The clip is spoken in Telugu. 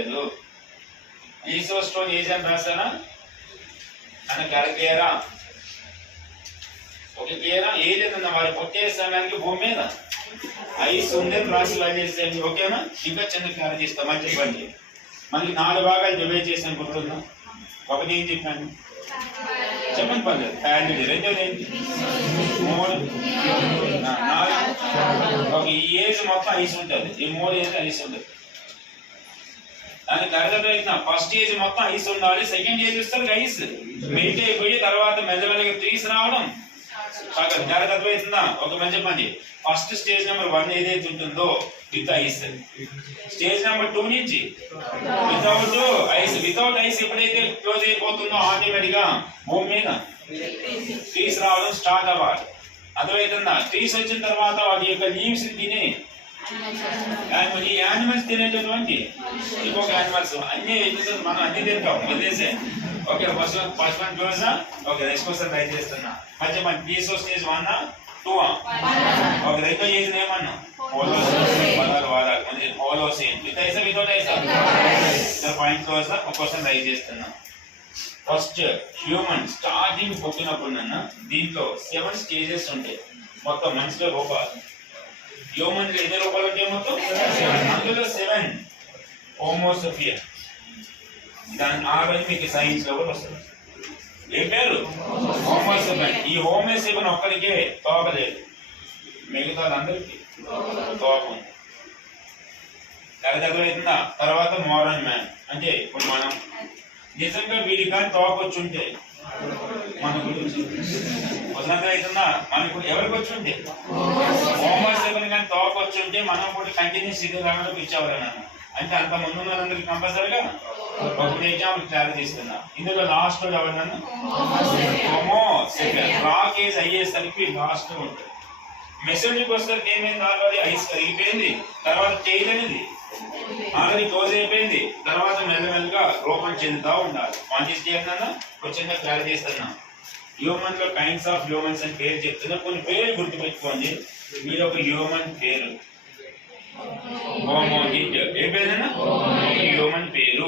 రాయలేదు. ఈసోస్టోన్ ఏజ్ అని రాసానా అన్న క్లియరా? ఓకే క్లియరా? ఏ లేదన్న వారి పుట్టే సమయానికి భూమి మీద ఐస్ ఉందని రాసి చేసేయండి. ఓకేనా? ఇంకా చిన్న క్లియర్ చేస్తాం. మంచి చెప్పండి. మనకి 4 భాగాలు డివైడ్ చేసాను, గుర్తుందా? ఒకటి ఏం చెప్పాను చెప్పండి పర్లేదు. ఫ్యామిలీ. రెండోది ఏంటి? 3 4. ఒక ఈ ఏజ్ మొత్తం ఐస్ ఉంటుంది. ఈ 3 ఏజ్ ఐస్ ఉంటుంది. దానికి అర్థమైందా? ఫస్ట్ ఏజ్ మొత్తం ఐస్ ఉండాలి. సెకండ్ ఏజ్ ఇస్తారు ఐస్ మెల్ట్ అయిపోయి తర్వాత మెల్లమెల్లగా ట్రీస్ రావడం జాగ్రత్త అర్థమవుతుందా? ఒక మంచి చెప్పండి. ఫస్ట్ స్టేజ్ నెంబర్ 1 ఏదైతే ఉంటుందో విత్ ఐస్, స్టేజ్ నెంబర్ 2 నుంచి వితౌట్ ఐస్. వితౌట్ ఐస్ ఎప్పుడైతే క్లోజ్ అయిపోతుందో ఆటోమేటిక్ గా భూమి మీద ట్రీస్ రావడం స్టార్ట్ అవ్వాలి. అర్థమవుతుందా? ట్రీస్ వచ్చిన తర్వాత వాటి యొక్క లీవ్స్ తిని ఈ యానిమల్స్ తినేటటువంటి ఇంకొక యానిమల్స్ అన్ని మనం అన్ని తింటాం వదిలేసే. Okay first one close. Okay next question try చేస్తున్నా. మధ్య మన పీసో స్టేజ్ 1 2. ఓకే రెండో ఏజ్ ఏమన్నా హోలోసేన్ విత్ ఐసా వితౌట్ ఐసా? Point close. ఒక క్వశ్చన్ ట్రై చేస్తున్నా. ఫస్ట్ హ్యూమన్ స్టార్టింగ్ పుట్టినప్పుడు నన్న దీంట్లో 7 స్టేజెస్ ఉంటాయి. మొత్తం మనిషిలో రూపాలు. హ్యూమన్ ఎన్ని రూపాయలు ఉంటాయి మొత్తం? అందులో 7 హోమోసోఫియా. దాని ఆ రోజు మీకు సైన్స్ లో కూడా వస్తుంది. ఏ పేరు? హోమోసోఫియన్. ఈ హోమోసోఫియన్ ఒక్కరికే తోక లేదు, మిగతా అందరికి తోక ఉంది. అర్థమవుతుందా? తర్వాత మోడర్న్ మ్యాన్ అంటే ఇప్పుడు మనం నిజంగా వీడికి కానీ తోక వచ్చి ఉంటే మన గురించి అవుతుందా? మనకు ఎవరికి వచ్చి ఉంటే హోమోసోఫియన్ కానీ తోక వచ్చి ఉంటే మనం కూడా కంటిన్యూస్ ఇది రావడం ఇచ్చేవారు. అంటే అంత ముందు ఉన్నదందరికి కంపల్సరీగా ఒక ఎగ్జాంపుల్ క్లారిటీ తీస్తున్నా. ఇందులో లాస్ట్ ఎవరన్నా హోమోసోఫియన్. రాక్ ఏజ్ అయ్యేసరికి లాస్ట్ ఉంటుంది. మెసెంజర్కి వచ్చేసరికి ఏమైంది? ఆల్రెడీ ఐస్ అయిపోయింది. తర్వాత టైల్ అనేది ఆల్రెడీ క్లోజ్ అయిపోయింది. తర్వాత మెల్లమెల్లగా రూపం చెందుతూ ఉండాలి. మంచి చేస్తున్నా వచ్చిందా క్లారిటీ చేస్తున్నా. హ్యూమన్ లో కైండ్స్ ఆఫ్ హ్యూమన్స్ అని పేరు చెప్తున్నా. కొన్ని పేర్లు గుర్తుపెట్టుకోండి. మీరు ఒక హ్యూమన్ పేరు హోమోనిడ్. ఏ పేరు? హ్యూమన్ పేరు.